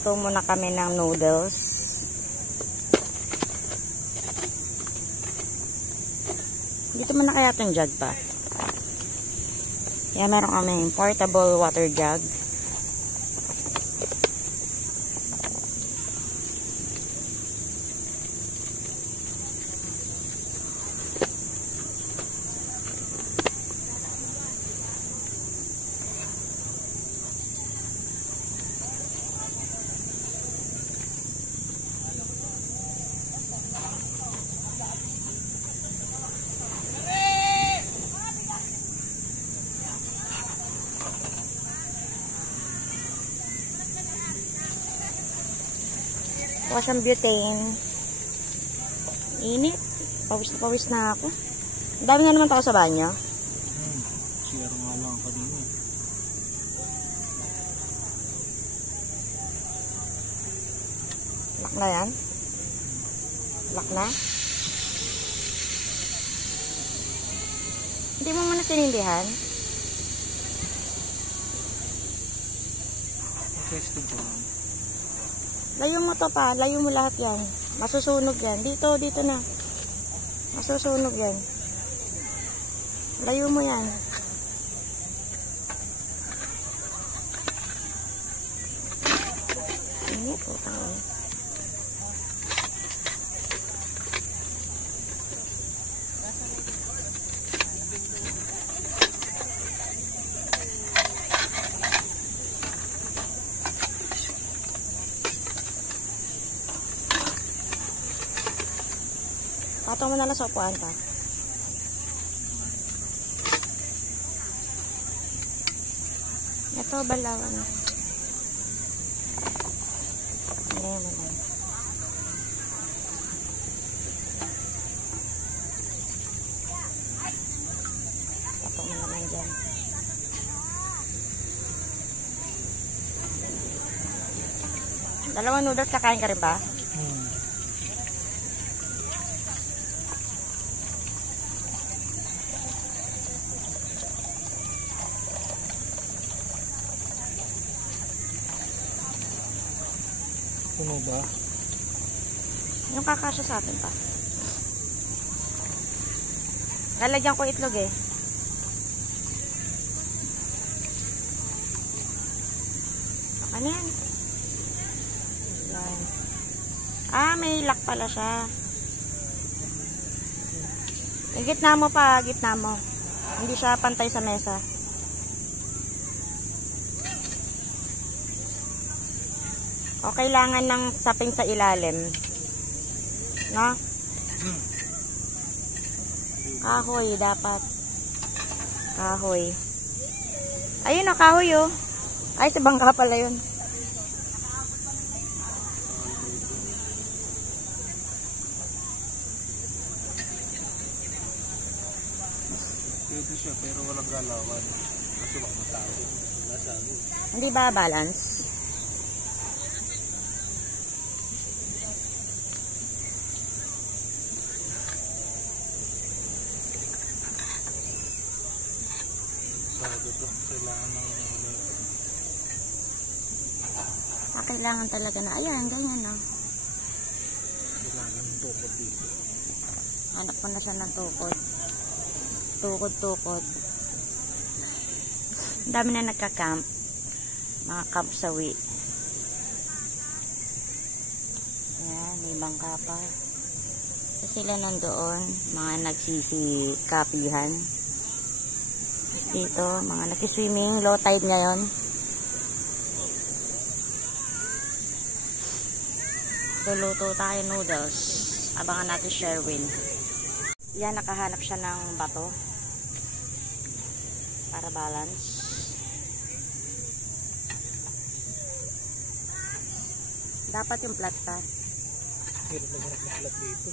Magluluto muna kami ng noodles. Dito muna kaya itong jug pa. Kaya meron kami portable water jug. Bukas ang butane. Init. Pawis na ako. Ang dami nga naman ako sa banyo. Share nga lang kanina. Lock na yan? Lock na? Hindi mo muna sinindihan? Testing ko lang. Layo mo to pa. Layo mo lahat yan. Masusunog yan. Dito na. Masusunog yan. Layo mo yan. Ini po tayo. Patong mo na lang sa upuan pa. Ito, balawan. Ngayon mo lang. Patong mo naman dyan. Dalawang noodles, kakain ka rin ba? Puno ba? Yung kakasya sa atin pa. Lalagyan ko itlog eh. Ano yan? Yan. Ah, may lock pala siya. Yung gitna mo pa, gitna mo. Hindi siya pantay sa mesa. O kailangan ng saping sa ilalim. No? Kahoy dapat. Kahoy. Ayun o, kahoy o. Ay, sa bangka pala yun. Pwede siya pero walang galawan. Kasi baka matawid. Hindi ba balance? Kailangan talaga na, ayan, ganyan no. Kailangan ng tukod dito. Hanap ko na siya ng tukod. Tukod. Ang dami na nagka-camp. Mga campsawi. Ayan, may bangka pa. So, sila nandoon, mga nagsisikapihan. Dito, mga nagsiswimming, low tide ngayon. Luluto tayo noodles. Abangan natin Sherwin. Yan, nakahanap siya ng bato. Para balance. Dapat yung flat pa. Hirap na hirap na flat dito.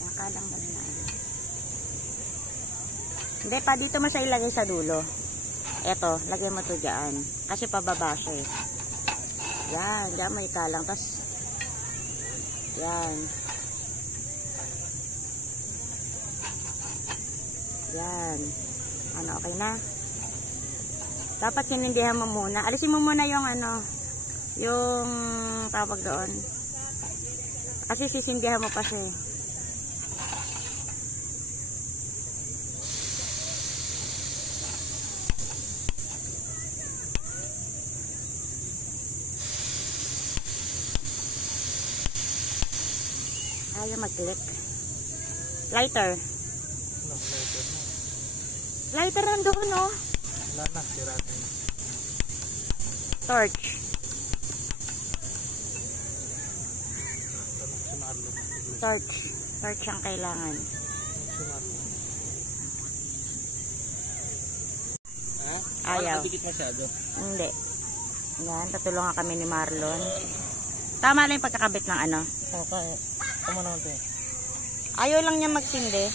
Nakalang mo na. Hindi pa, dito mo siya ilagay sa dulo. Eto, lagay mo to dyan. Kasi pababa siya eh. Yan, dyan mo ikalang. Tapos, yan. Yan. Ano, okay na? Dapat sinindihan mo muna. Alisin mo muna yung ano, yung tawag doon. Kasi sisindihan mo pa siya eh. Ayaw mag-click. Lighter. No, lighter na. Lighter nandoon, no? Wala na, siratin. Torch. Si Marlon. Torch. Torch ang kailangan. Si Marlon. Ha? Ayaw. Dikit masyado. Hindi. Yan, tutulungan kami ni Marlon. Tama lang yung pagkakabit ng ano. Okay. Tama naman ito eh. Ayaw lang niya magsindi.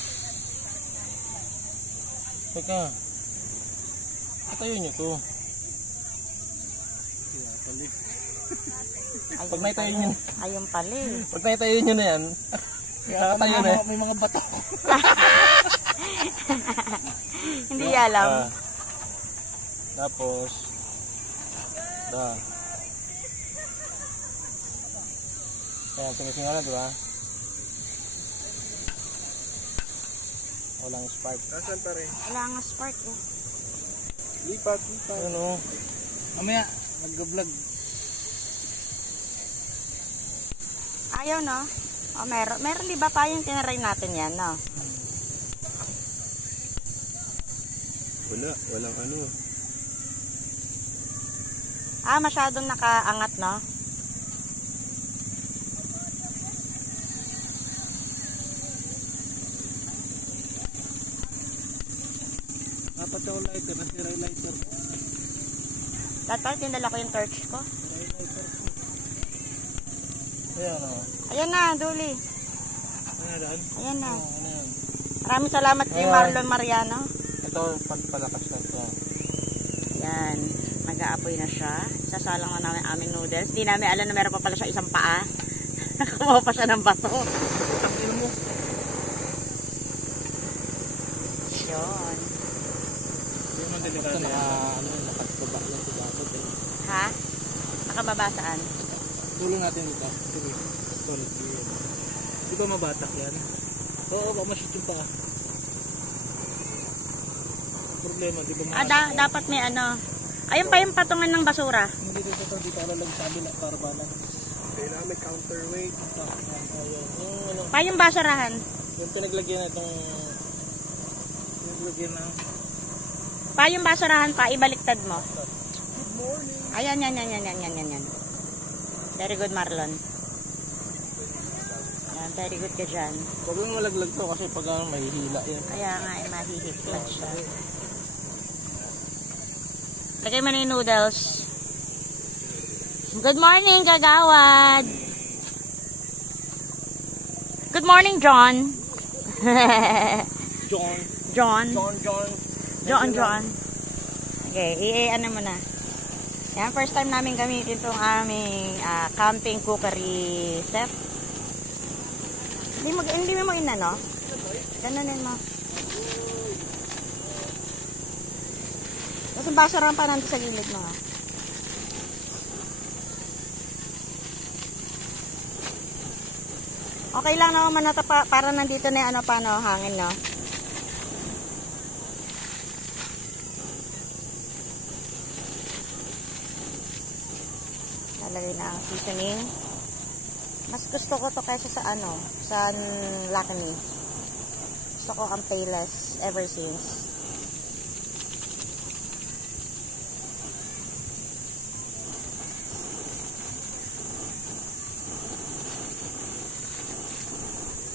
Teka. Patayo niyo to. Kaya pali. Pag naitayo niyo. Ayun pala eh. Pag naitayo niyo na yan. Kakatayo na eh. May mga bato. Hindi alam. Tapos. Ayan, singa-singa na, di ba? Walang spark. Asan pa rin? Wala nga spark eh. Lipat. Ano? Mamaya, nag-vlog. Ayaw, no? O, meron di ba pa yung tinaray natin yan, no? Walang ano. Masyadong nakaangat, no? Dapat ako lighter, nasira yung lighter. Dahil pala tinala ko yung torch ko. Ayan o. Ayan na, Duli. Ayan. Ayan na. Ayan. Maraming salamat kay Marlon Mariano. Ito, palakas na ito. Yan. Nag-aapoy na siya. Sasalang na namin aming noodles. Hindi namin alam na meron pa pala siya isang paa. Kumuha pa siya ng bato. Takil mo. Yun. Yung mga delikado yan. Nakatubak lang ito dapat eh. Ha? Nakababa saan? Tulong natin dito. Sige. Solid. Di ba mabatak yan? Oo, baka masyit yung paa. Problema, di ba mabatak? Dapat may ano. Ayun pa yung patungan ng basura. Hindi dito alalag sa kabila para balance. Kailangan may counterweight. Pa yung basurahan. Yung pinaglagyan na itong pinaglagyan na Pa yung basurahan pa, ibaliktad mo. good morning. Ayan, yan. Very good, Marlon. Yan, very good ka dyan. Huwag lang malaglag to kasi pag may hila yan. Kaya nga, mahihigpad siya. Lagay mo na yung noodles. Good morning, Gagawad! Good morning, John! John. Okay, ano mo na. Yan, first time namin gamitin itong aming camping cookery set. Hindi mo inano? Ganonin mo. Tapos ang basurahan pa nandito sa gilid mo. Okay lang naman manata para nandito na yung ano pa, no, hangin, no? Lalagay na ang seasoning. Mas gusto ko to kaysa sa ano, sa Lakme. Gusto ko ang Payless ever since.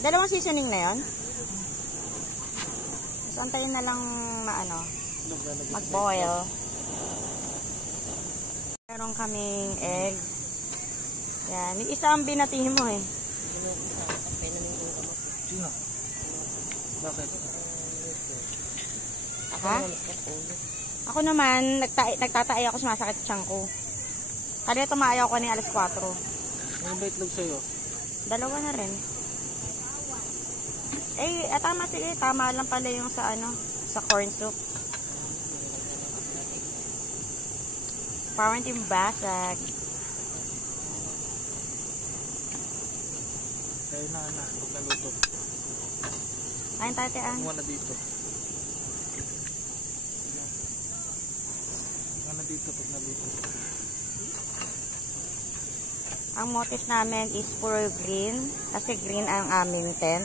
Dalawang seasoning na yon. So, antayin na lang mag-boil. Meron kaming egg. Yan. Yung isa ang binatihin mo eh. Sino? Bakit? Ha? Ako naman, nagtataay ako, sumasakit tiyan ko. Kaya tumayaw ko ni alas 4. Ano ba itlog sa'yo? Dalawa na rin. Tama sige. Tama lang pala yung sa sa corn soup. Parang yung basag. Kaya na, pag naluto. Kain tayo, te, ah. Kumuha na dito. Kumuha na dito pag naluto. Ang motif namin is puro green. Kasi green ang aming tent.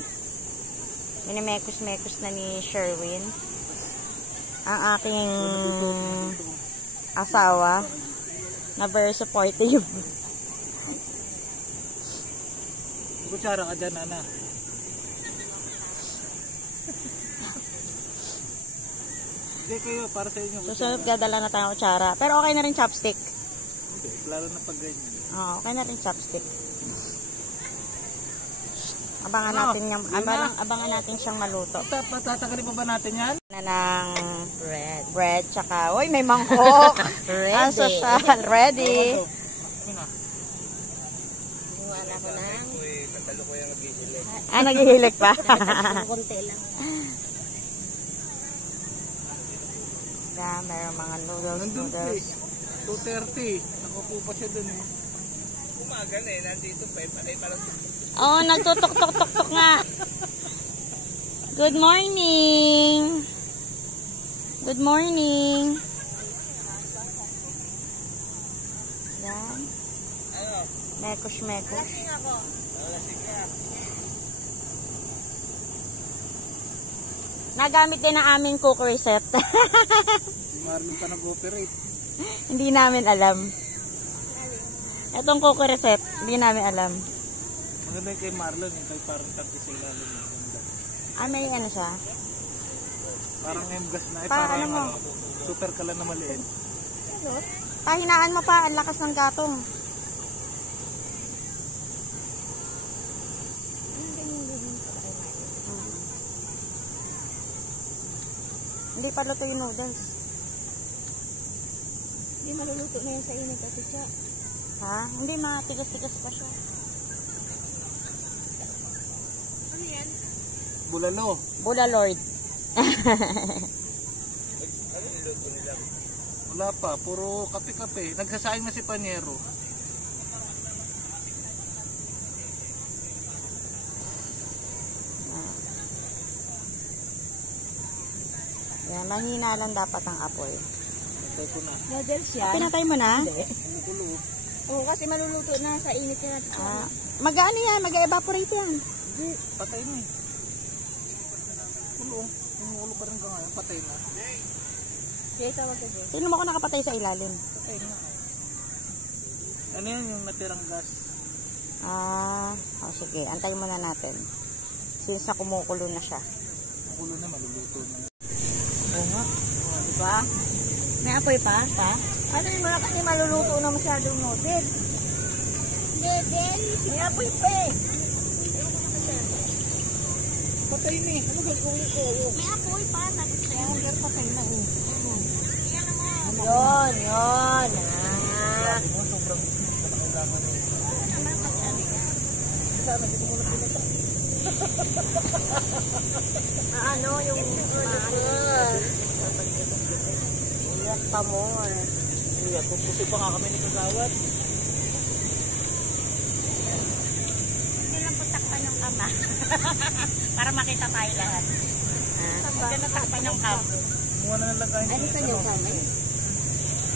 Minimekos-mekos na ni Sherwin. Ang aking asawa na very supportive. Kutsara ka dyan, Ana. Hindi kayo, para sa inyo. Susunod dadala na tayo kutsara. Pero okay na rin chopstick. Hindi, lalo na pag ganyan. Oo, okay na rin chopstick. Abangan natin siyang maluto. Patatagalin pa ba natin yan? Na ng bread tsaka, uy, may mangkok. Ready. Ang social. Ready. Wala ko na. Katalo ko yung naghihilig. Naghihilig pa? Konti lang. Mayroong mga noodles. 2:30. Nakupo pa siya dun eh. Umaga na eh. Nandito pa eh. Parang Oo, nagtutok-tok-tok nga. Good morning. Good morning. Yan. Mekos-mekos. Nagamit din ang aming cookery set. Si Marlon pa nag-operate. Hindi namin alam. Itong cookery set, hindi namin alam. Maganda yung kay Marlon, yung kay parang tangki sa ilalim yung ganda. May ano siya? Parang M-gas na eh, Parang parang ano mo? super kalan na maliit. Pahinaan mo pa, ang lakas ng gatong. Hindi pa luto yung noodles. hindi maluluto na yan sa init kasi siya. Ha? Hindi, matigas-tigas pa siya. Ano yan? Bulalo. Bula Lord. Ano niluto nila? Wala pa, puro kape-kape. Nagsasaing na si Panyero. Yan, mahina lang dapat ang apoy. Patay ko na. Noodles yan? Pinatay mo na? Ano kulo? Oo, kasi maluluto na sa init yan. Mag-ano yan? Mag-evaporate yan. Hindi, patay na eh. Kulo. Kumukulo pa rin ka ngayon, patay na. Jay, tawag ka Jay. Sino mo ko nakapatay sa ilalim? Patay na. Ano yan yung natirang gas? Sige. Antayin muna natin. Since na kumukulo na siya. Kulo na, maluluto na. Oo nga. Diba? May apoy pa? Ano yung mga kasi maluluto na masyadong noodles? Noodles? May apoy pa eh. Patay na eh. Ano gagawin ko? May apoy pa. Sabi ko sa'yo. Pero patay na eh. Yun. Sabi mo, sobrang kailangan na eh. Sana, dito mo na pinata. Ano yung ulat pa mo. Kuya, pupusi pa nga kami ni Kagawad. Hindi lang po takpan yung kama. Para makita tayo lahat. Huwag na takpan yung kama. Kumuha na lang kain. Ano sa inyo kami?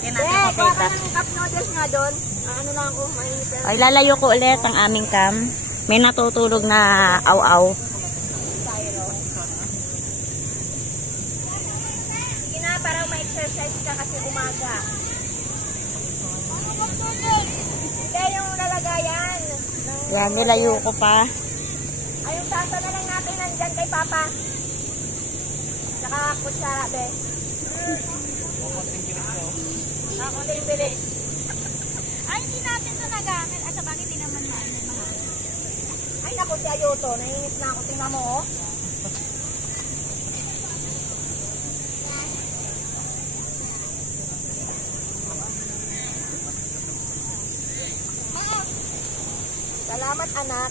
Yan Eh, natin kuha makita. ka ng cup noodles nga doon. Ano lang ako, mainit. Ay, lalayo ko ulit ang aming cam. May natutulog na aw-aw. Sige na, parang ma-exercise ka kasi umaga. Hindi, yung lalagayan. Yan, nilayo ko pa. Ay, yung tasa na lang natin nandyan kay Papa. Saka kutsara, be. Kakunting bilis. Ay, hindi natin ito nagamit. At sabagay, hindi naman mahal. Ay, naku, si Ayoto. Nainis na ako. Tingnan mo, oh. Salamat, anak.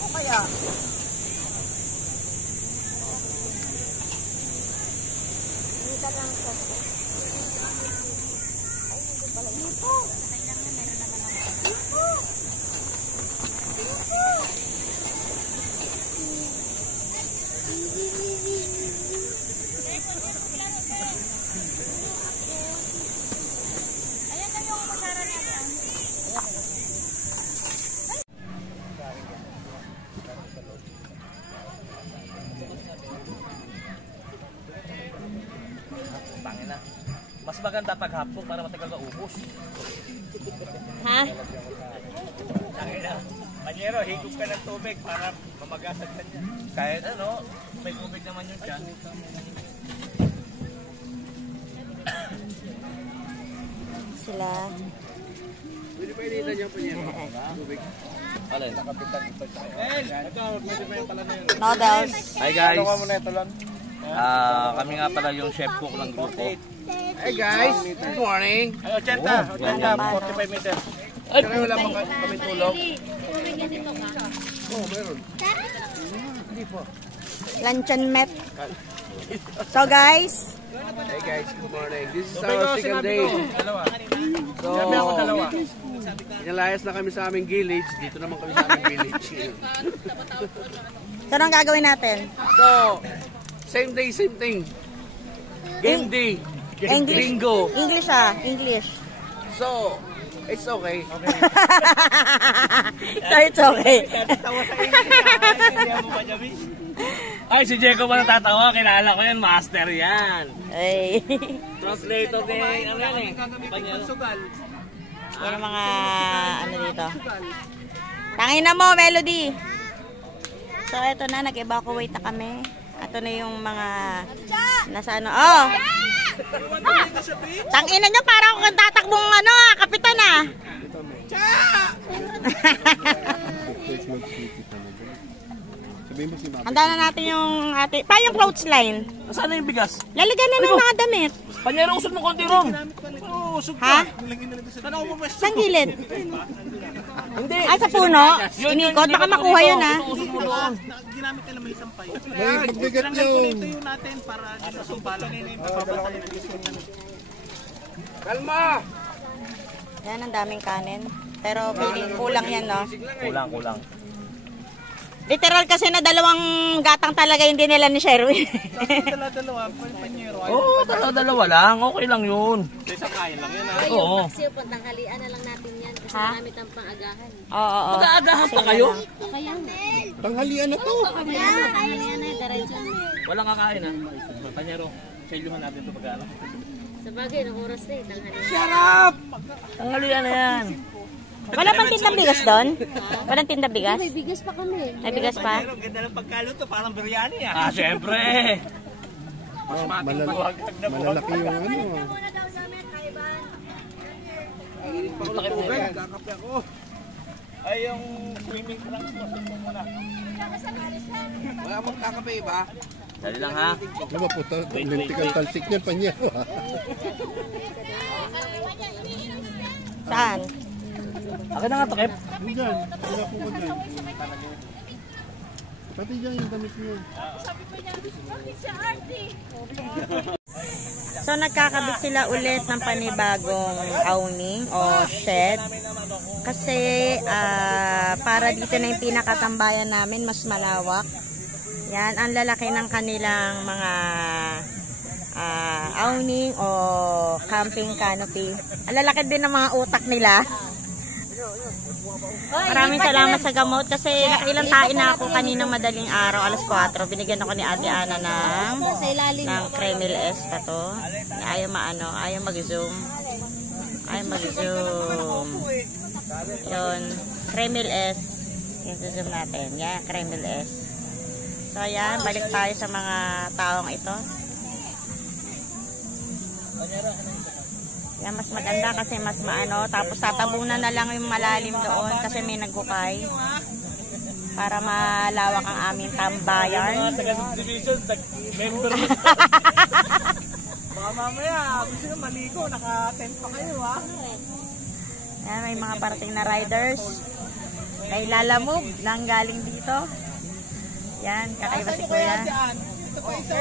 O kaya? Mas maganda pag hapon para matagal maubos. Ha? Panyero, higop ka ng tubig para mamagasag ka niya. Kahit ano, may tubig naman yun dyan. Sila. Pwede pa initan niya Panyero. Tubig. Alin? Noodles. Hi guys. Kami nga pala yung chef cook ng grupo. Hey guys, good morning. Ay, 80, 45 meters. Ay, wala pa kami tulog. Oh, meron. Hindi po. Luncheon met. So guys, Hey guys, good morning. This is our second day. So, inalayas na kami sa aming village. Dito naman kami sa aming village. so anong gagawin natin? So, same day, same thing. Game day. English. Bingo. English English. So, it's okay. So it's okay. Ay, si Jeko pa natatawa. Kilala ko yan. Master yan. Ay. Translator ni ano yan eh. Yan ang mga ano dito. Tangin na mo, Melody. So eto na, nag-evacuate na kami. Ito na yung mga nasa ano. Oh! Tangina nyo, parang kung tatakbong ano, kapitan ah. Handa na natin yung ating, yung clothes line. Saan na yung bigas? Lalagyan na ng mga damit. Panyero, usog mo konti ron. Ha? Saan gilid? Hindi. Sa puno? Inikot, baka makuha yun ha. Usog mo doon. Ginamit nila may sampay. May magbigat yun. Ito yung natin para sa sumpalan. Kalma! Yan, ang daming kanin. Pero feeling kulang yan, no? Kulang. Literal kasi na dalawang gatang talaga hindi nila ni Sherwin. Dala-dalawa, Panyero. Oo, dalawa lang. Okay lang yun. Isang kain lang yun ha. Oo. Kasi pag tanghalian na lang natin yan kasi Ha? marami tayong pang-agahan. Oo. Mag-aagahan pa kayo? Kaya nga. Tanghalian na to. Tanghalian na, diretso. Walang kakain ha. Panyero, sailuhan natin ito pag-aala. Sa bagay, ng oras na eh, tanghalian. Shut up! Tanghalian na yan. Wala pang tindang bigas doon? Walang tindang bigas? May bigas pa kami. May bigas pa? Pero ganda ng pagkaluto, parang biryani ah. Siyempre. Malalaki yung ano. Kakape ako. Ay, yung swimming trunks mo, sumo muna. Wala magkakape ba? Dali lang ha. Ano ba po ito? Lintikang talsik niyan Panyero. Saan? Akin na nga takip. Diyan. Wala po ko dyan. Pati dyan yung damit niyo. So nagkakabit sila ulit ng panibagong awning o shed. Kasi para dito na yung pinakatambayan namin, mas malawak. Yan, ang lalaki ng kanilang mga awning o camping canopy. Ang lalaki din ng mga utak nila. Maraming salamat sa gamot kasi nakailang tayo na ako kaninang madaling araw, alas 4. Binigyan ako ni Ate Ana ng Kremil S pa to. Ayaw mag-zoom. Yun, Kremil S. Yung zoom natin. Yan, Kremil S. So yan, balik tayo sa mga taong ito. Yan, mas maganda kasi mas maano. Tapos tatabunan na lang yung malalim doon kasi may nagbukay. Para malawak ang aming tambayan. Member mo. Baka mamaya, gusto nyo maligo, naka-tent pa kayo ha. Yan, may mga parating na riders. Kay Lalamove, nang galing dito. Yan, kakaiba si Kuya. Ito pa ito.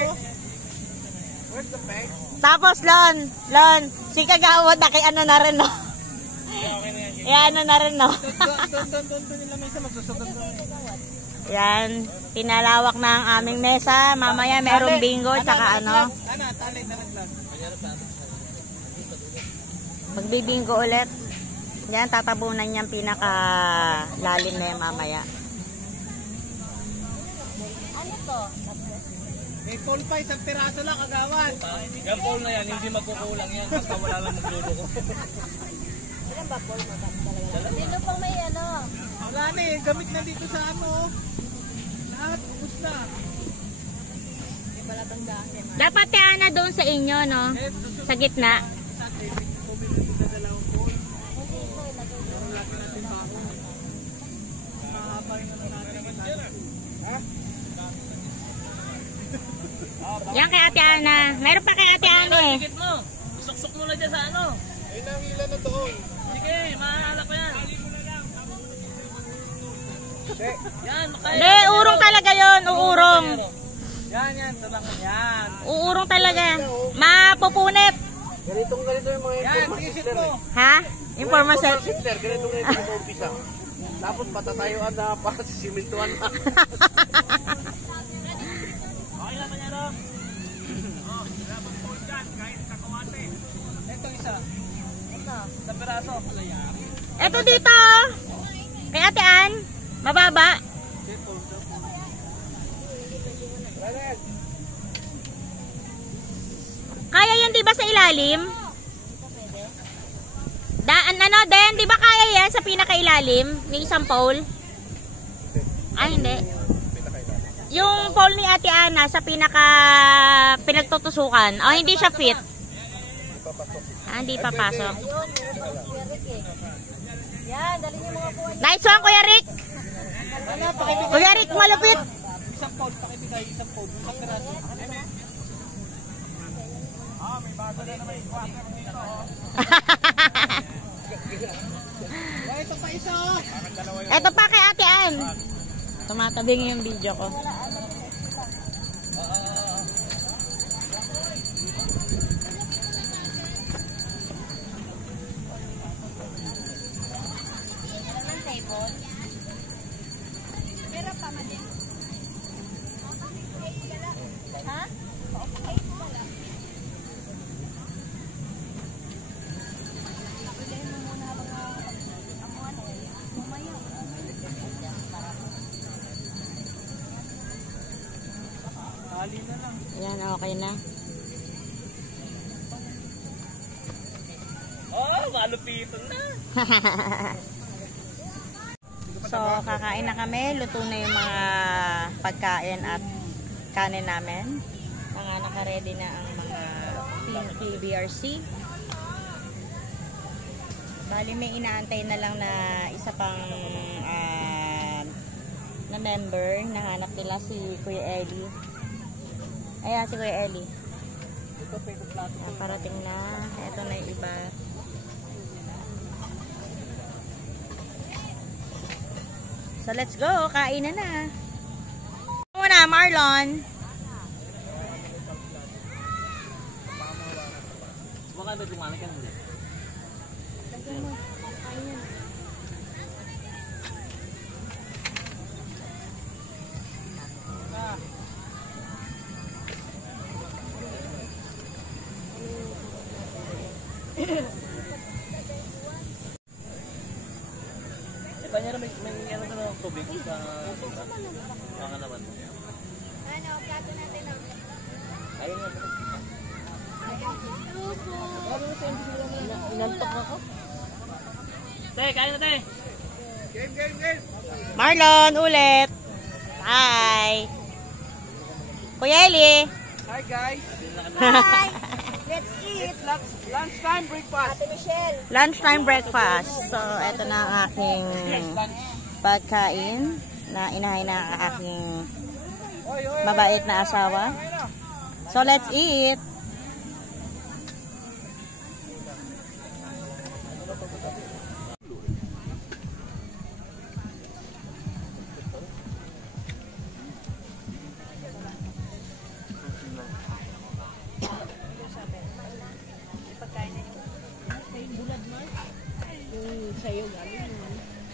Where's the peg? Tapos, Lon, si Kagawad na kay ano na rin, no? Yan, ano na rin, no? Doon nila may isa magsusugat doon. Yan, pinalawak na ang aming mesa. Mamaya merong bingo, tsaka ano. Talay na naglag. Magbibingo ulit. Yan, tatabunan niyang pinaka-lalim na yan mamaya. Ano to? May pole pa, isang piraso lang, Kagawad. Yung pole na yan, hindi magkukulang yan. Basta wala lang magluluko. Ilan ba po? Sino pang may ano? Wala na eh, gamit na dito sa ano. Lahat, ubus na. Hindi pala tanggahin. Dapat Tiana doon sa inyo, no? Sa gitna. Yan kay Ate Ana. Meron pa kay Ate Ana eh. Tikit mo. Suksok mo na dyan sa ano. Ay, nangila na doon. Sige, maaalala ko yan. Yan, makaya. Hindi, urong talaga yon, uurong. Yan, talangan yan. Uurong talaga. Mapupunit. Ganito yung mga information mo. Ha? Informal set. Ganito yung umpisa. Tapos patatayuan na para sa simintuan na. Okay naman yan, no? Ito isa. Sa piraso. Eto dito. Kay Ate Ann. Mababa. Kaya yun di ba sa ilalim? Daan ano din, di ba kaya yan sa pinakailalim? Yung isang pole? Ay hindi. Yung pole ni Ate Ana sa pinagtutusukan. Oh, hindi siya fit. Ah, hindi papasok. Yan, dali niyo mga buwan. Nice one, Kuya Rick. Kuya Rick, malupit. Isang pound, pakibigay isang pound. Isang piraso. May bago na naman yung quarter dito. Ito pa isa. Eto pa kay Ate Ann. Tumatabing yung video ko. Ha? Hali na lang. Yan, okay na. Oh, malupitan na. So, kakain na kami. Luto na yung mga pagkain at kanin namin. Mga naka-ready na ang mga PBRC. Bali, may inaantay na lang na isa pang na member. Nahanap nila si Kuya Eli. Ayan, si Kuya Eli. Parating na. Ito na yung iba. So, let's go. Kain na na. Muna, Marlon. Baka ba lumalik ka nila? Kanya na may ano na ng tubig sa soda. Mga naman. Ano, plato natin o. Ayun nga. Inantok ako. Te, kain na te. Game. Marlon, ulit. Hi. Kuya Eli. Hi guys. Hi! Let's eat! Lunchtime breakfast. Ate Michelle. Lunchtime breakfast. So, ito na ang aking pagkain na inahay na ang aking mabait na asawa. So, let's eat.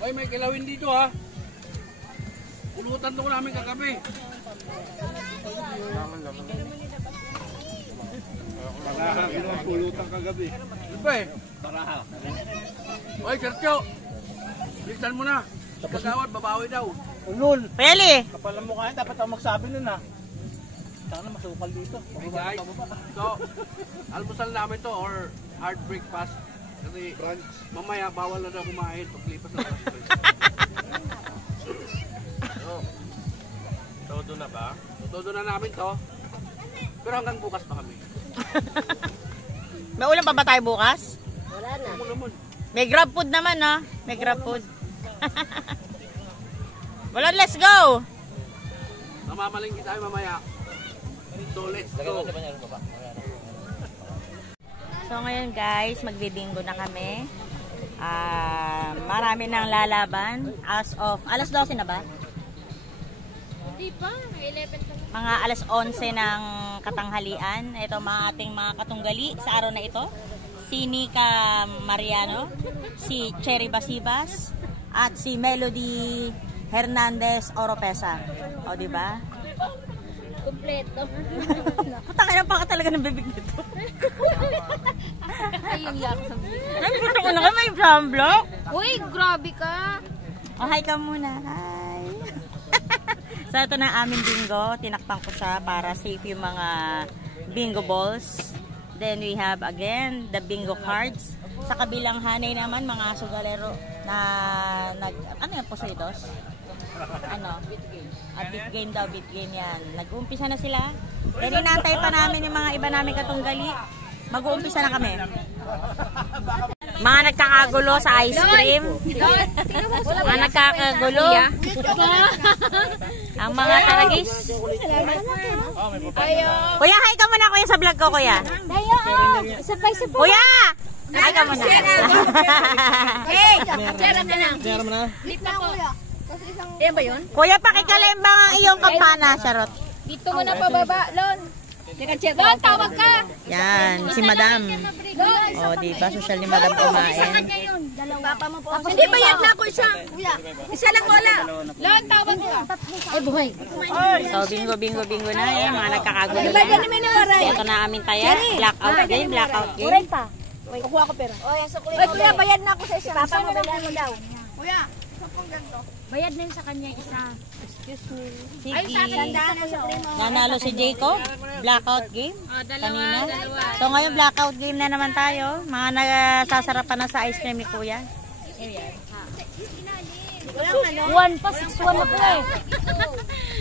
Oy, may kilawin dito ha. Pulutan to namin kagabi. Pulutan kagabi. Ano ba eh? Oy, Sergio. Bilisan mo na. Kagawad, babawi daw. Ulol. Peli! Kapal ang mukha yan, dapat ako magsabi nun ah. Sana masukal dito. Hey guys, so, almusal namin to or hard breakfast. Kasi mamaya bawal na daw kumain paglipas ng hospital. So, Todo na ba? todo na namin to. Pero hanggang bukas pa kami. May ulam pa ba tayo bukas? Wala na. Ano naman? May grab food naman, no? May grab food. Wala, let's go! Namamalingki tayo mamaya. So let's go. So ngayon guys, magbibingo na kami. Marami nang lalaban. As of, alas 12 na ba? Hindi pa. 11 pa. Mga alas 11 ng katanghalian. Ito mga ating mga katunggali sa araw na ito. Si Nika Mariano, si Cherry Basibas, at si Melody Hernandez Oropesa. O, diba? Kompleto. Patangin pa ka talaga ng bibig nito. Ayun lang sa Ay, gusto ko na ka may sunblock. Uy, grabe ka. O, hi ka muna. Hi. So, ito na aming bingo. Tinakpan ko siya para safe yung mga bingo balls. Then, we have again the bingo cards. Sa kabilang hanay naman, mga sugalero na ano yung Poseidon? Ano? Bit game daw, bit game yan. Nag-uumpisa na sila. Then, inantay pa namin yung mga iba namin katunggali. Mag-uumpisa na kami. Mga nagkakagulo sa ice cream. Mga nagkakagulo. Ang mga taragis. Kuya, hi ka muna kuya sa vlog ko, kuya. Kuya! Hi ka muna. Hey! Share na lang. Share mo na. Lip na kuya. Ayan ba yun? Kuya, pakikalimbang ang iyong kampana, Charot. Dito mo na pababa, Lon. Lon, tawag ka. Yan, si Madam. O, diba? Social ni Madam kumain. Papa mo po. Hindi, bayad na ako isa. Kuya, isa lang wala. Lon, tawag ka. Ay, buhay. So, bingo na. Yan, mga nagkakagulo Bayad na. ni Miniwaray. Ito na aming taya. Blackout game, blackout game. Uray pa. May kukuha ko pera. O, yan sa kuya. Ay, kuya, bayad na ako sa isa. Papa mo, bayad mo daw. Kuya, isa pong ganito. Bayad na yun sa kanya isa. Ay, sa akin, Sige. daan na sa primo. Nanalo si Jacob. Blackout game. Kanina. So, ngayon blackout game na naman tayo. Mga nagsasarapan na sa ice cream ni Kuya. One pa, 6-1 na po eh.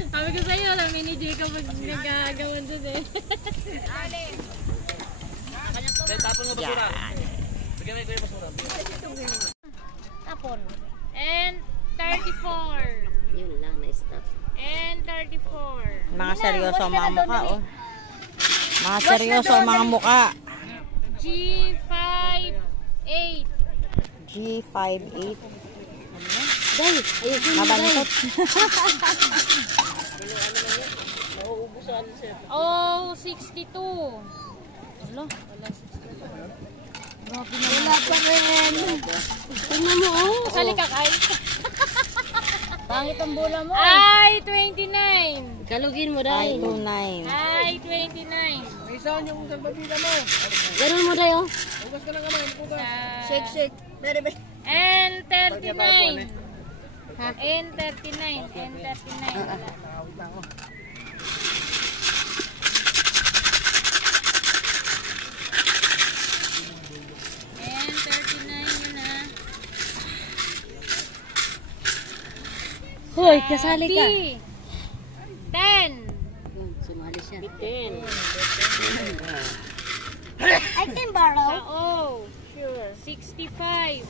Sabi ko sa'yo, alam ni Jacob nagagawan dun eh. Tapon mo basura. Yan. Bigyan na ito yung basura. Tapon. And 34. Yun lang na-stop. And 34. Mga seryoso ang mga mukha, oh. Mga seryoso ang mga mukha. G58. G58. Day, ayun. Mabantot. Oh, 62. Wala, wala 62. Grabe na. Wala pa rin. Tingnan mo, oh. Sali ka, Kai. Pangit ang bola mo. Ay, 29. Kalugin mo dahil. 529. Ay, 29. May isahan yung salbabida mo. Ganun mo dahil. Hugas ka lang kamay. Puta. Shake, shake. Very, very. And 39. And 39. And 39. Wala. And 39 yun ha. Hoy, kasali ka. 10. Sumali siya. 10. I can borrow. Oh, sure. 65.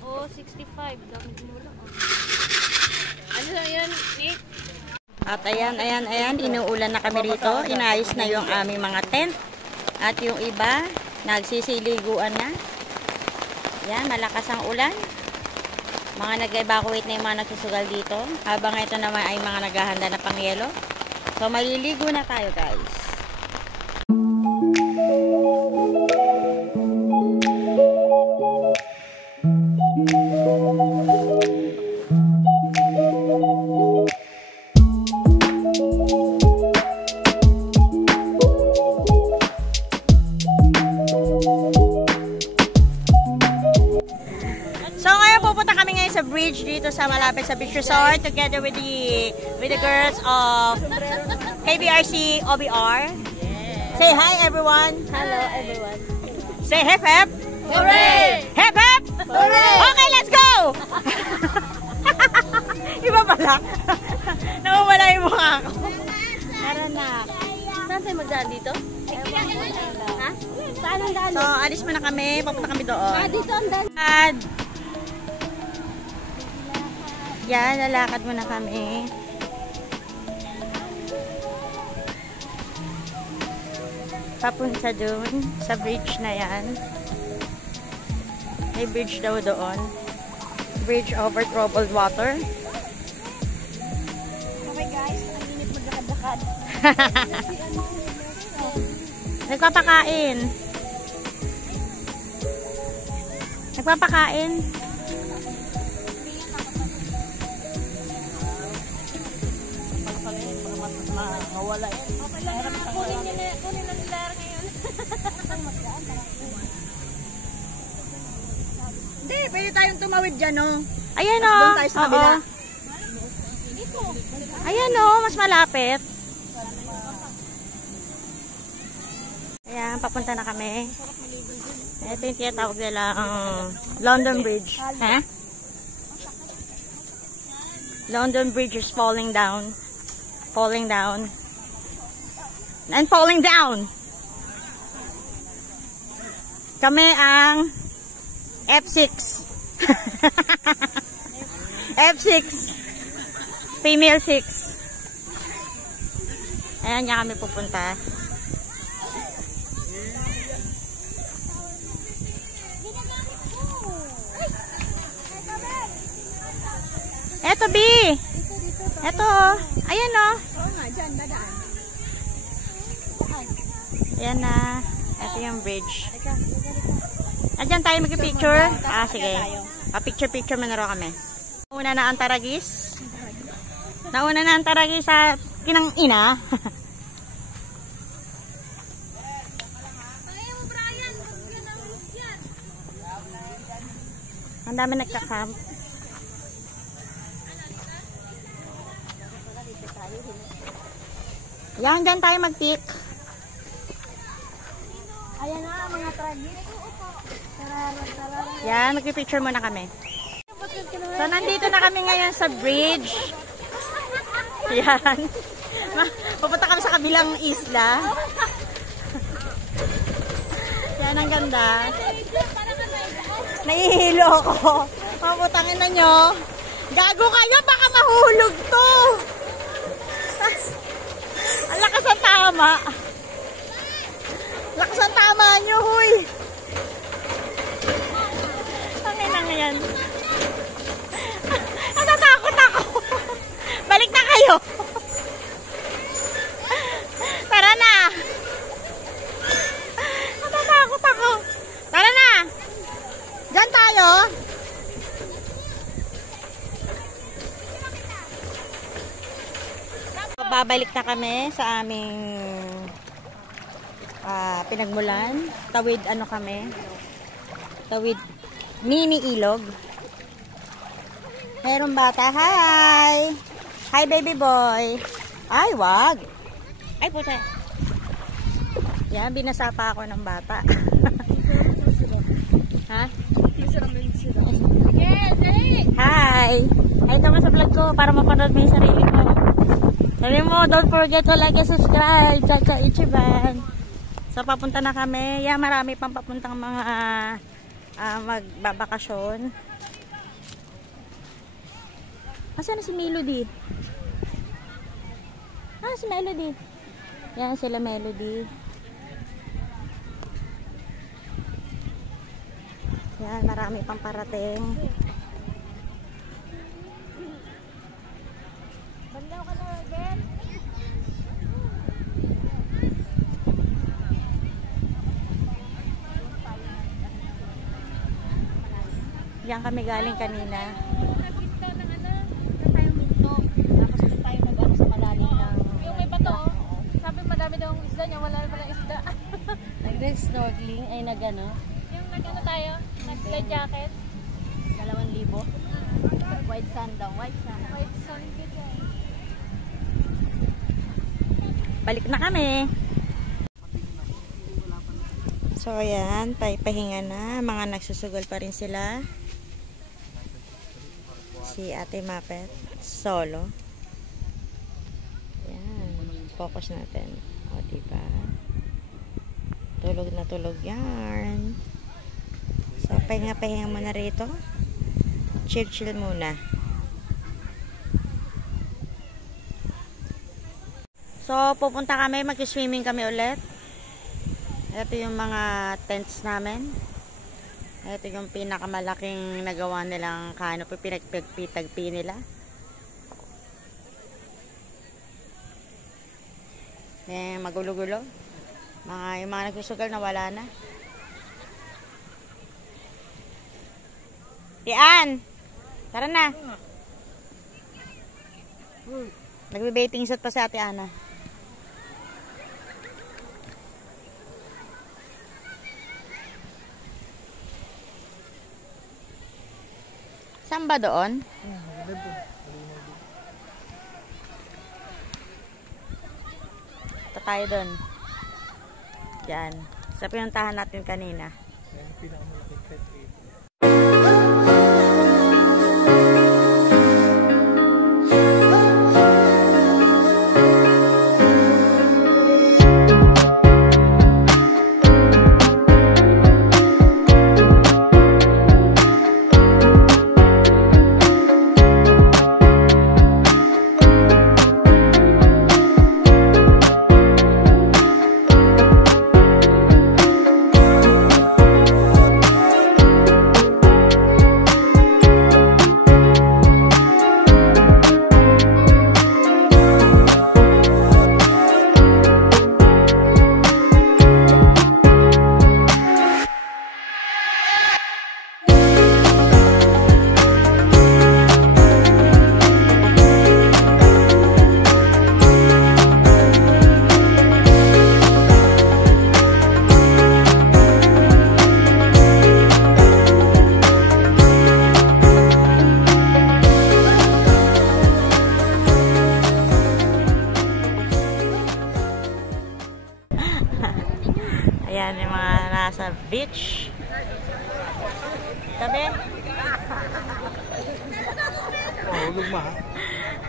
Oh, 65. Gamit mo lang. Ano na yan, Nick? At ayan, inuulan na kami rito. Inayos na yung aming mga tent. At yung iba, nagsisiliguan na. Yan, malakas ang ulan. Mga nag-evacuate na yung mga nagsusugal dito. Habang ito naman ay mga naghahanda na pangyelo. So, maliligo na tayo, guys. bridge dito sa malapit sa beach resort together with the girls of KBRC OBR. Say hi everyone. Hello, everyone. Say hep hep. Hooray! Hep hep. Hooray! Okay, let's go. Iba pala. Nawawala yung mukha ko. Tara na. Saan tayo magdaan dito? Ha? Saan ang daan? So, alis muna kami. Papunta kami doon. Dito ang daan. Yan, lalakad muna kami. Papunta doon sa bridge na yan. May bridge daw doon. Bridge over troubled water. Okay guys, ang init maglakad-lakad. Nagpapakain. Nagpapakain. Mawala eh. Okay lang na, kunin na nila ngayon. Hindi, pwede tayong tumawid dyan, no? Ayan, o. Doon tayo sa kabila. Ayan, o. Mas malapit. Ayan, papunta na kami. Ito yung tinatawag nila London Bridge. Ha? London Bridge is falling down. Falling down. And falling down. Kami ang F6. F6. Female 6. Ayan niya kami pupunta. Eto, B. Eto. Ayan, o. Oo nga, dyan, dadaan. Ayan na. Ito yung bridge. Diyan tayo mag-picture. Ah, sige. Pa-picture-picture man na raw kami. Nauna na ang taragis. Nauna na ang taragis sa kinang ina. Ang dami nagka-camp. Yan, dyan tayo mag-pick. Ayan na, mga tragis. Yan, mag-picture muna kami. So, nandito na kami ngayon sa bridge. Yan. Pupunta kami sa kabilang isla. Yan, ang ganda. Nahihilo ako. Maputangin na nyo. Gago kayo, baka mahulog to. Ang lakas ang tama. Lakas ang tama nyo, huy. Tangin na ngayon. Natatakot ako. Balik na kayo. Tara na. Natatakot ako. Tara na. Diyan tayo. Babalik na kami sa aming pinagmulan. Tawid ano kami? Tawid mini ilog. Meron bata. Hi! Hi baby boy. Ay, wag. Ay, puta. Yan, binasa pa ako ng bata. Ha? Hi! Ay, tama sa vlog ko para mapanood mo yung sarili mo. Sarili mo, don't forget to like and subscribe. Chacha Ichiban. So, papunta na kami. Yan, marami pang papuntang mga magbabakasyon. Asan na si Melody? Ah, si Melody. Yan, sila Melody. Yan, marami pang parating. Bandaw ka na again. Yan kami galing kanina. Yung may bato, sabi madami daw ang isda niya, wala naman ang isda. Nag-snorkeling ay nag-ano? Yung nag-ano tayo, nag-light jacket. 2,000. White sand daw, white sand. White sand dito. Balik na kami. So, ayan. Pahinga na. Mga nagsusugal pa rin sila. Si Ate Mapet. Solo. Ayan. Focus natin. O, diba? Tulog na tulog yan. So, pahinga muna rito. Chill muna. So, pupunta kami. Mag-swimming kami ulit. Ito yung mga tents namin. Ito yung pinakamalaking nagawa nilang canopy. Pinagpitagpi nila. Magulo-gulo. Yung mga nagsusugal na wala na. Tian! Tara na. Nagbe-baiting shot pa si Ate Ana. Saan ba doon? Ito tayo doon. Yan. Sa pinuntahan natin kanina. Ayan yung mga nasa beach. Tabi. Oh, lugma ha.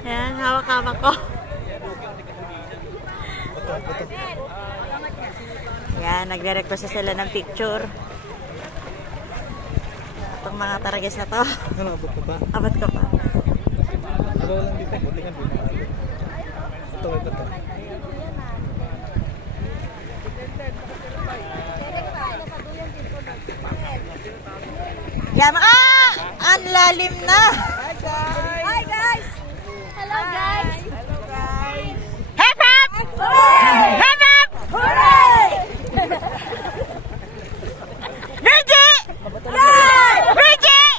Ayan, hawak-hawak ko. Ayan, nagre-request sila ng picture. Itong mga taragis na to. Ano, abot ka pa? Abot ko pa. Ano lang dito, buti nga dito. Ito. Yan, ang lalim na. Hi guys! Hello guys! Hello guys! Hep hep! Hooray! Hep hep! Hooray! Reggie! Hooray! Reggie!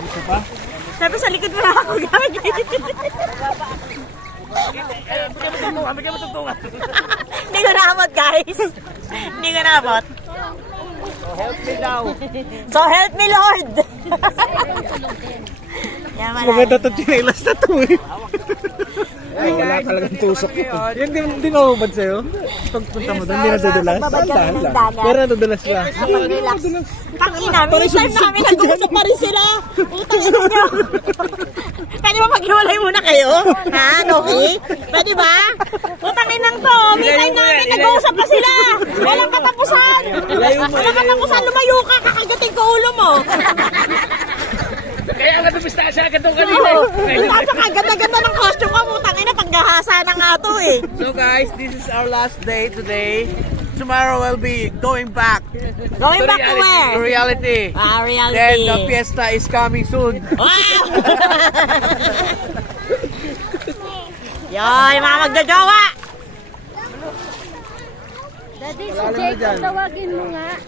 Gusto pa? Sabi sa likod mo na ako gagawin. Hindi ko naabot, guys. Hindi ko naabot. So help me daw. So help me, Lord. Yan, Maganda ito chinelas na ito eh. Ay, wala talagang tusok. Yan din naubad sa'yo. Pagpunta mo doon, hindi nadudulas. Saan lang. Pero nadudulas sila. relax. Tangina, minsan namin nag-uusap pa rin sila. Utang ina nyo. Pwede ba maghiwalay muna kayo? Ha, Noki? Pwede ba? Utang inang to. Minsan namin nag-uusap pa sila. Walang katapusan. Walang katapusan. Lumayo ka. Kakagating ko ulo mo. Kaya ang natupista ka siya agad itong kanina. Napakaganda-ganda ng costume ko. Utang ina, panggahasa na nga to eh. So guys, this is our last day today. Tomorrow we'll be going back. Going back to where? Reality. Reality. Then the fiesta is coming soon. Wow! Yoy, mga magjajowa! Daddy, si Jacob, tawagin mo nga.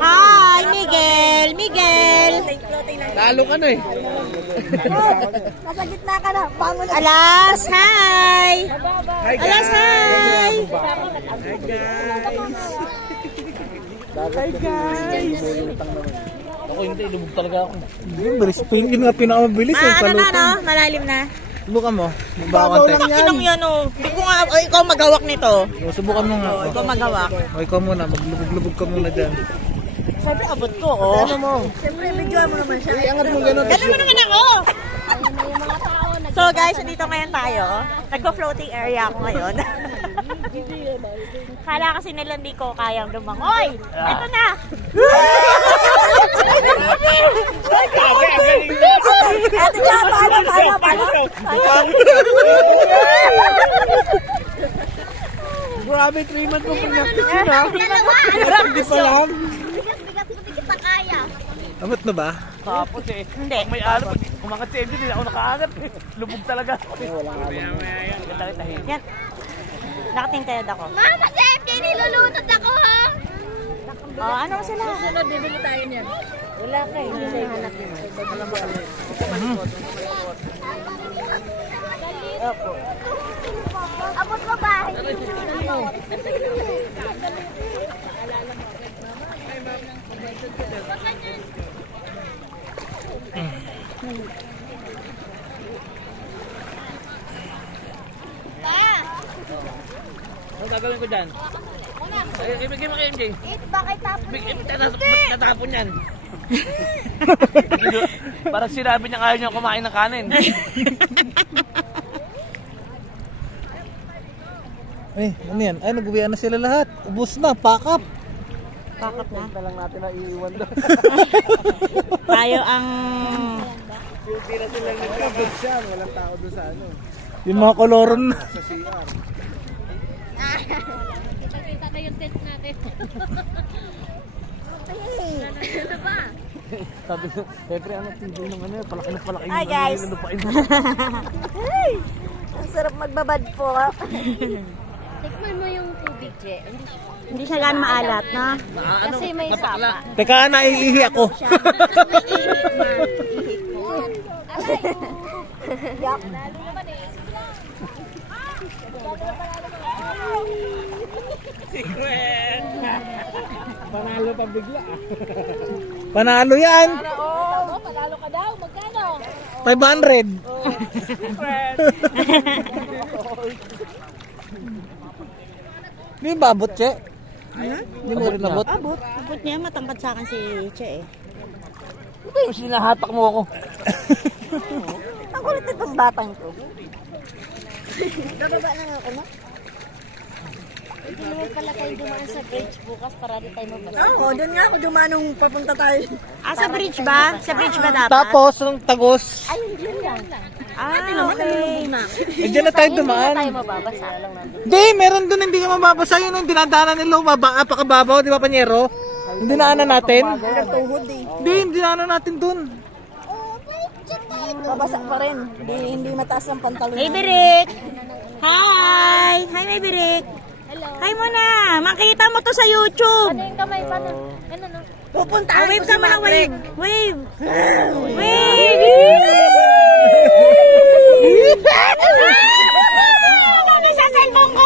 Hi, Miguel! Miguel! Talo ka na eh. Nasa gitna ka na. Bangon na. Alas, hi! Alas, hi! Hi guys! Ako hindi, lubog talaga ako. Yun nga pinakamabilis. Malalim na. Subukan mo. Babaw lang yan. Sinong yan Hindi ko nga, ikaw magawak nito. Subukan mo nga. Ikaw magawak. Ikaw muna, maglubog-lubog ka muna dyan. Sabi abot ko, Ano mo? Siyempre, medyo mo naman siya. Iangat mo gano'n. Gano'n mo naman ako! So guys, dito ngayon tayo. Nagko-floating area ako ngayon. Kala kasi nila hindi ko kayang lumangoy. Ito na! Ito na, paano? Grabe, 3 months mo pinaktik yun ha? Hindi pa lang. Bigat kita kaya. Abot na ba? Tapos eh. Hindi. May pag umangat si MJ, hindi ako nakaangat eh. Lubog talaga. Yan. Nakatingkayad ako. Mama, si MJ, nilulunod ako ha. Ano sila? Sunod, bibili tayo niyan. Wala ka eh. Hindi tayo hanap yun. Abot mo ba? Ano gagawin ko dyan? Ibigay mo kay MJ. Bakit tapos? Tatapon yan. Parang sinabi niya ayaw niya kumain ng kanin. Ano yan? Ay, nag-uwian na sila lahat. Ubus na, pack up. Pakap na. Ito lang natin na iiwan doon. Tayo ang... Hindi na sila nagkabot siya. Walang tao doon sa ano. Yung mga koloron na. Sa CR. Kita na yung tent natin. Ano ba? Sabi ko, siyempre ano, tiboy ng ano, palaki na palaki. Hi guys! Ang sarap magbabad po. Tikman mo yung tubig, Je. Hindi siya gan maalat, no? Kasi may sapa. Teka, naiihi ako. Panalo pa bigla. Panalo yan. Panalo ka daw. Magkano? 500. Hindi ba abot, Che? Hindi mo rin abot? Abot niya, matangkad sa akin si Che eh. Tapos sinahatak mo ako. Ang kulit itong batang ko. Bababa lang ako, no? Hindi naman pala kayo dumaan sa bridge bukas para di tayo mabasa. Oo, doon nga ako dumaan nung papunta tayo. Sa bridge ba? Sa bridge ba dapat? Tapos, nung tagos. Ay, hindi lang. Okay. Diyan na tayo dumaan. Tayo mababasa. Hindi, meron doon hindi ka mababasa. Yun yung dinadaanan nila. Apakababaw, di ba, Panyero? Yung dinaanan natin. Hindi, dinaanan natin doon. Babasa pa rin. Hindi mataas ang pantalon. Hey, Birik! Hi! Hi, may Birik! Hello. Hi muna! Makita mo to sa YouTube! Ano yung kamay? Paano? Ano no? Pupunta wave ka muna, wave! Wave! Wave! Mami sa cellphone ko!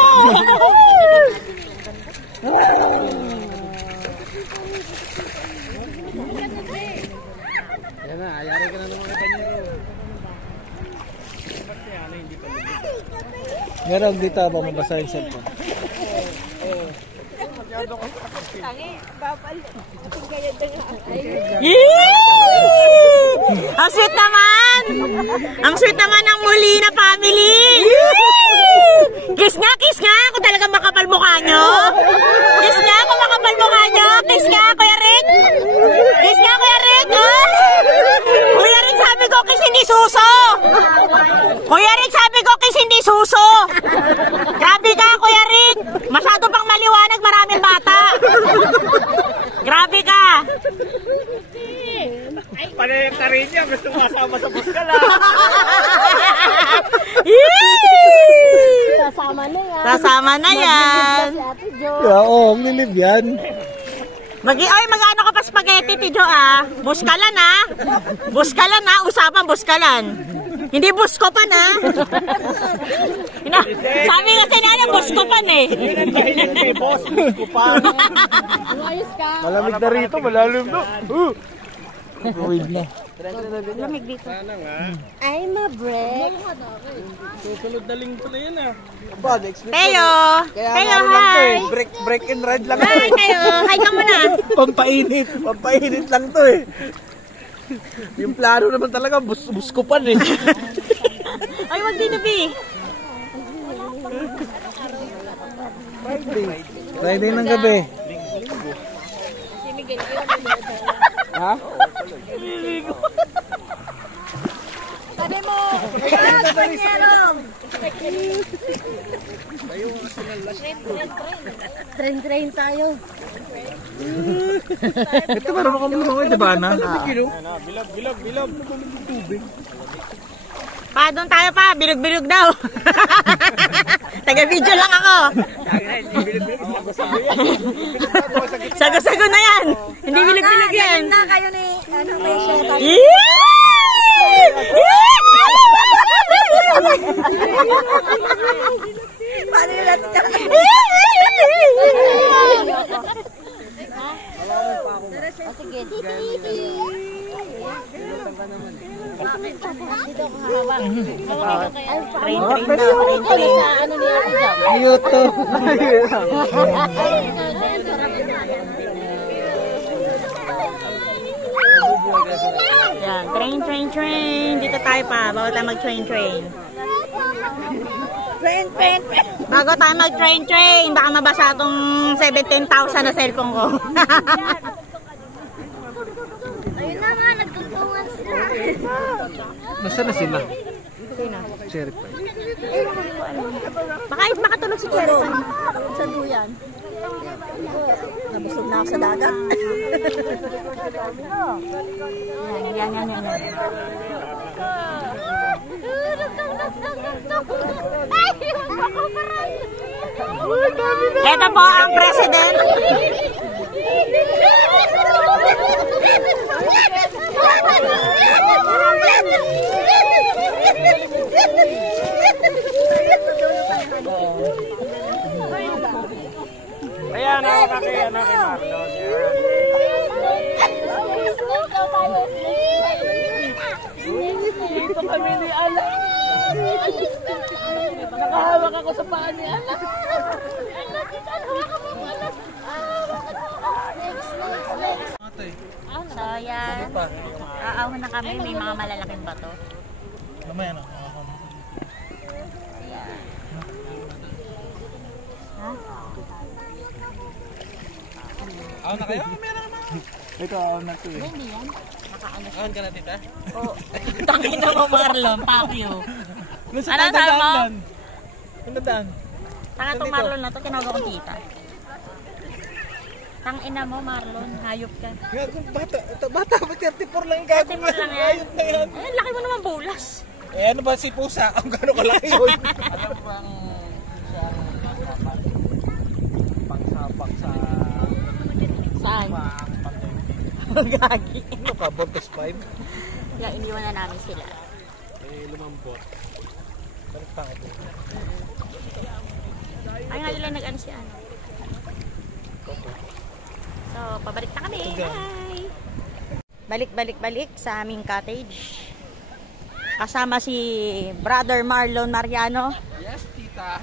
Yan na, ayari ka na naman kay Panyero. Meron dito ba mabasa yung cellphone? Ang sweet naman! Ang sweet naman ng Molina family! Kiss nga! Kung talagang makapal mukha nyo! Kiss nga kung makapal mukha nyo! Kiss nga, Kuya Rick! Kiss nga, Kuya Rick! Oh! Kuya Rick, sabi ko, kiss hindi suso! Kuya Rick, sabi ko, kiss hindi suso! Grabe ka, Kuya Rick! Masyado pang maliwanag, maraming bata! Grabe ka! Panayag na rin niya. Gusto masama sa buskala. Kasama na yan. Kasama na yan. Si Ate Jo. Oo, ang nilib yan. Mag-ano ka pa spaghetti, Tijo ah. Buskalan ah. Buskalan ah. Usapan buskalan. Hindi buskopan ah. Sabi kasi na buskopan eh. Boss, buskopan. Ayos ka. Malamig na rito, malalim na. Wave na. Lamig dito. Sana nga. I'm a break. Susunod na linggo na yun ah. Teo! Teo, hi! Break and ride lang. Hi, Teo! Hi ka muna! Pampainit lang to eh. Yung plano naman talaga, buskupan eh. Ay, wag din na, B. Friday ng gabi. Ha? Sabi mo, yes, panyero! Train tayo. Ito parang ako mga diba na? Bilog. Pa, doon tayo pa. Bilog-bilog daw. Taga-video lang ako. Sago-sago na yan. Hindi bilog-bilog yan. Na kayo ni, ano, may share tayo. Paano nila ito? Sige. Train daw. Sa ano niya? YouTube. Yan. Train. Dito tayo pa. Bago tayo mag-train. Train. Bago tayo mag-train. Baka mabasa itong 17,000 na cellphone ko. Ayun na nga, nagtuntungan sila. Nasaan na sila? Sino? Cherry pie. Baka makatulog si Cherry pa. Sa duyan. Nabusog na ako sa dagat. Yan. Ito po ang president. Ayan, nakakakaya na kay Marlon. Dito kami ni Ala. Nakahawak ako sa paa ni Ala. So yan. Aahon na kami. May mga malalaking bato. Mamaya na. Ako na kayo? Meron na. Ito, ako na to eh. Hindi yan. Awan ka na, tita? Oo. Tangin na mo, Marlon. Pakyo. Ano Ano sabi mo? Ano daan? Tanga itong Marlon na to. Tinawag akong tita. Tangina mo, Marlon. Hayop ka. Bata, 34 lang yung gago. Kasi mo lang yan. Ayun na yan. Eh, laki mo naman bulas. Eh, ano ba si Pusa? Ang gano'ng kalaki yun? Ano bang pangsapak sa Saan? Gagi. Ano ka? Bontes 5? Kaya iniwan na namin sila. lumambot? Balik pa ako. Ay nga nila nag-ano si ano. So, pabalik na kami. Bye! Balik sa aming cottage. Kasama si Brother Marlon Mariano. Yes, tita.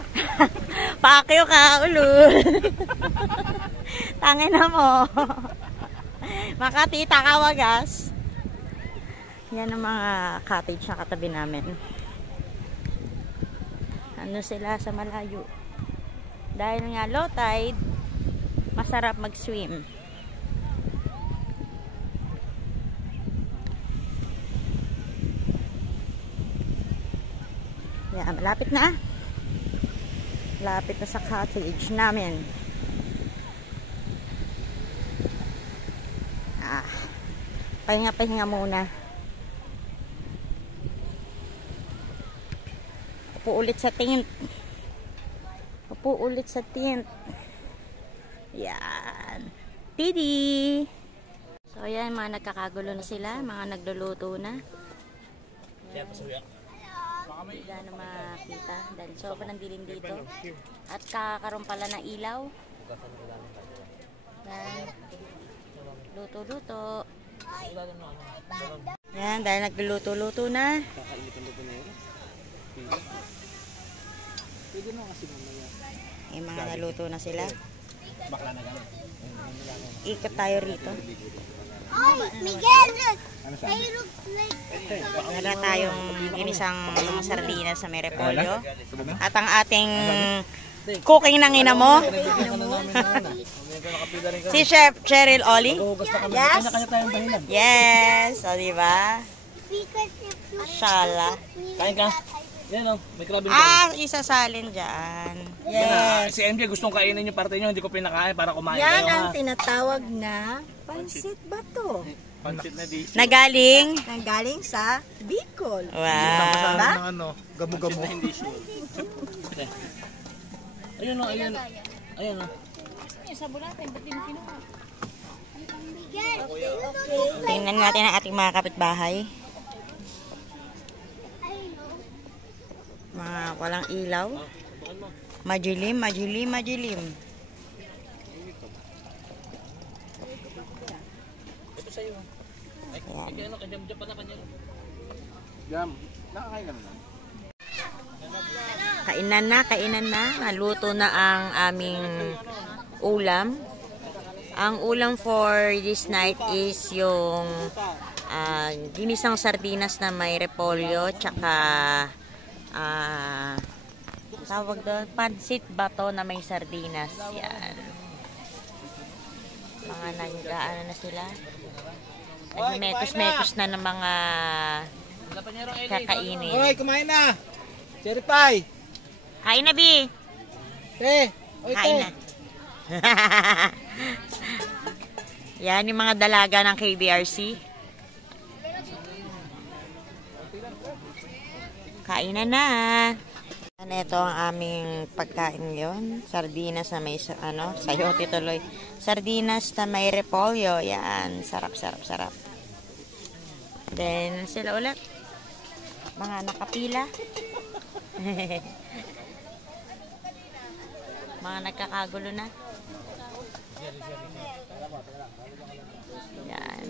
Pakyo ka, ulul. Tangin na mo. Makatita ka, wagas. Yan ang mga cottage na katabi namin. Ano sila sa malayo. Dahil nga low tide, masarap mag-swim. Yan, malapit na. Malapit na sa cottage namin. Pahinga muna. Upo ulit sa tent. Yan. Tidi! So, yan, mga nagkakagulo na sila. Mga nagluluto na. Yan. Hindi na makita. Dahil sobrang dilim dito. At kakaroon pala ng ilaw. Yan. Luto-luto. Yan, dahil nagluluto-luto na. Pwede na kasi mamaya. May mga naluto na sila. Bakla na gano'n. Ikot tayo rito. Miguel, Ano sa? Meron tayong ginisang sardinas sa may repolyo. Ano? At ang ating cooking ng ina mo, si Chef Cheryl Oli. Hugas na kami. Yes. Kanya-kanya tayong dahilan. Yes, o diba? Shala. Kain ka. Yan o. May krabing Isasalin dyan. Yes. Si MJ gustong kainin yung parte nyo. Hindi ko pinakain para kumain Yan kayo, ang ha? tinatawag na pansit bato. Pansit na dish. Nagaling. nanggaling sa Bicol. Wow. ng ano, gamo-gamo. Ayun o, ayun. Ayun o. Sa bulatan, ba't di mo kinuha? Tingnan natin ang ating mga kapitbahay. Mga walang ilaw. Madilim, madilim, madilim. Ito sa'yo. Ay, ano, kanyam-jam pa na kanya. Jam, nakakain ka na. Kainan na, kainan na. Naluto na ang aming ulam. Ang ulam for this night is yung ginisang sardinas na may repolyo, tsaka tawag doon, pansit bato na may sardinas. Yan. Mga nanggaano na sila. Nagmetos-metos na ng mga kakainin. Hoy, kumain na! Cherry pie! Kain na, Bi! Te! Oy, Kain na. Yan yung mga dalaga ng KBRC. Kainan na. Ito ang aming pagkain yon. Sardinas na may sayote tuloy. Sardinas na may repolyo. Yan. Sarap, sarap, sarap. Then, sila ulit. Mga nakapila. Mga nagkakagulo na. Yan.